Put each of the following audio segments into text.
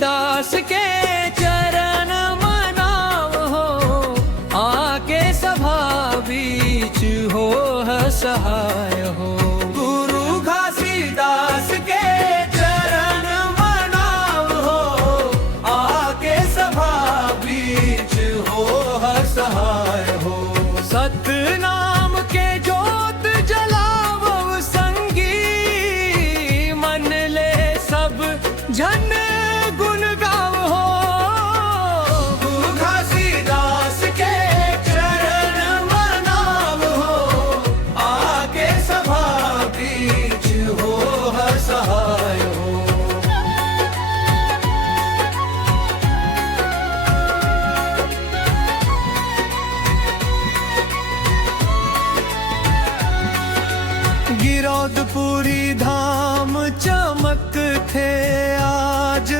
दास के चरण मनाव हो, आके सभा बीच हो सहाय हो। गुरु घासीदास के चरण मनाव हो, आके सभा बीच हो सहाय हो। सतनाम के जोत जलावो संगी, मन ले सब जन गुण गाव हो। गुरु घासीदास के चरण मनाव हो, आके सभा बीच हो सहाय हो। गिरौदपुरी धाम चमक थे आज,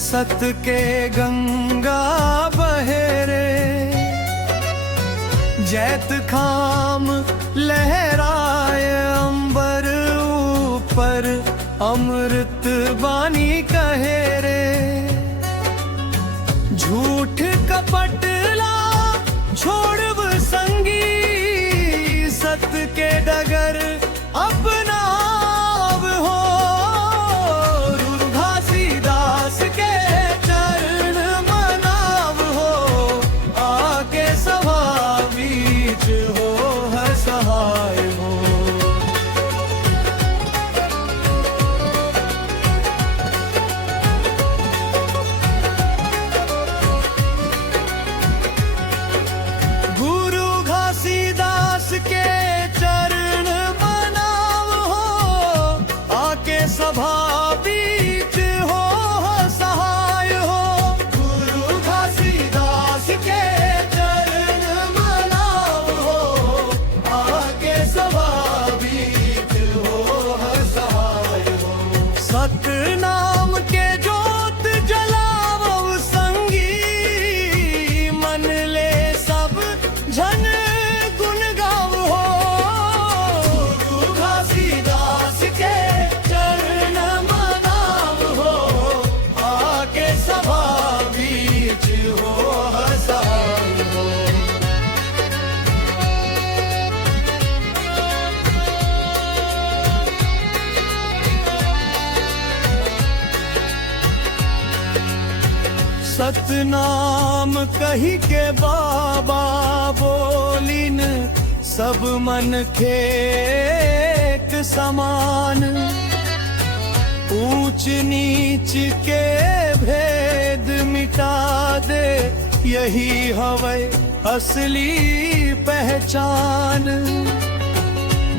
सत के गंगा बहेरे। जैत खाम लहराए अंबर ऊपर, अमृत बानी कहे रे। झूठ कपटला छोड़ब संगी, सत के डगर अपनाव हो। गुरु घासीदास के चरण मनाव हो, आके सभा बीच हो सहाय हो। गुरु घासीदास के चरण मनाव हो, आके सभा बीच हो सहाय हो। गुरु घासीदास के चरण मनाव हो, आके सभा बीच हो सहाय हो। सतनाम के जोत जलावो संगी, मन ले सब जन गुण गाव हो। गुरु घासीदास के चरण मनाव हो, आके सभा बीच हो सहाय हो। सतनाम कही के बाबा बोलिन, सब मन खेक समान। ऊंच नीच के भेद मिटा दे, यही हवै असली पहचान।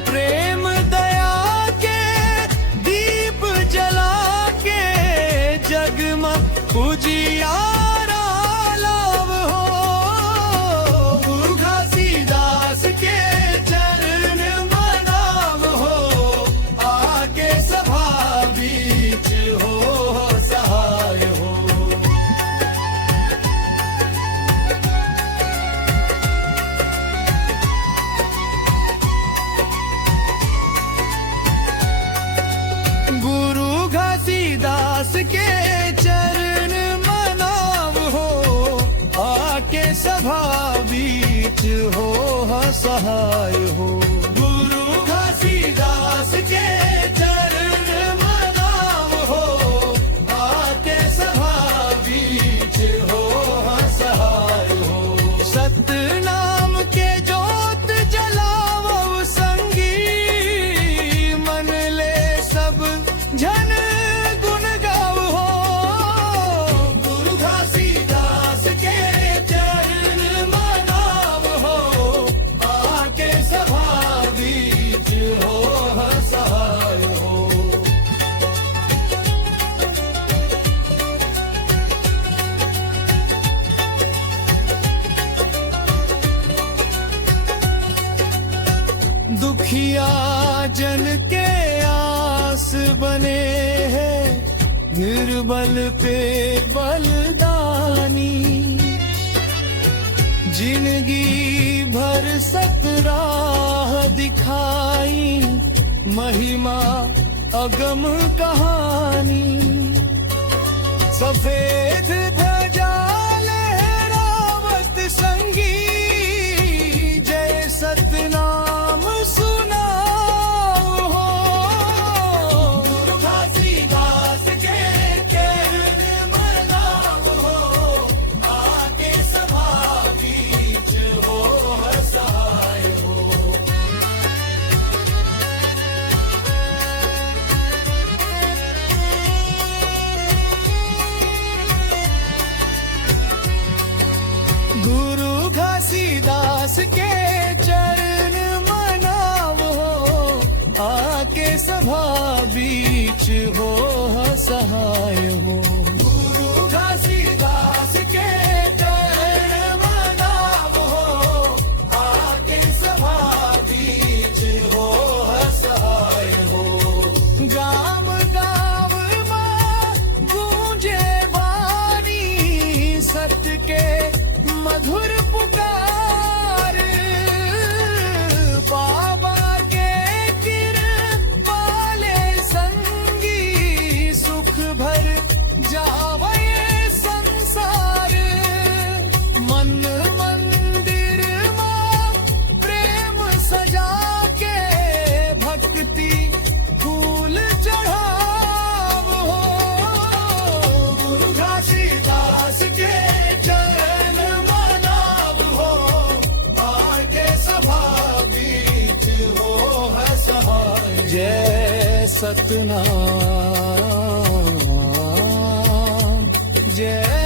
प्रेम दया के दीप जला के, जगमग उजियारा लाव हो। गुरु घासीदास के चरण मनाव हो, आके सभा बीच हो सहाय हो। गुरु घासीदास के चरण मनाव हो, आके सभा बीच हो सहाय हो। गुरु घासीदास के चरण मनाव हो, आके सभा बीच हो सहाय हो। सतनाम के जोत जलावो संगी, मन ले सब जन गुण गाव हो। गुरु घासीदास के चरण मनाव हो, आके सभा बीच हो दुखिया जन के आस बने हैं, निर्बल पे बलदानी। जिंदगी भर सतराह दिखाई, महिमा अगम कहानी। सफेद ध्वजा लहरावत संगी, जय सतनाम सुनाओ हो। दुर्गासीदास के चरण मनाओ हो, आके सभा बीच हो सहाय हो। गुरु घासीदास के चरण मनाओ, आके सभा बीच हो सहाय हो। गुरु घासीदास के चरण मनाओ, आके सभा बीच हो सहाय हो। गाम गाम मां गूंजे वाणी, सत्य के मधुर पुकार। बाबा के कृपाले संगी, सुख भर जावे संसार। मन मंदिर मां प्रेम सजा के, भक्ति फूल चढ़ाव हो। गुरु घासीदास के चरण मनाव हो, आके सभा बीच हो सहाय। जय सतनाम, जय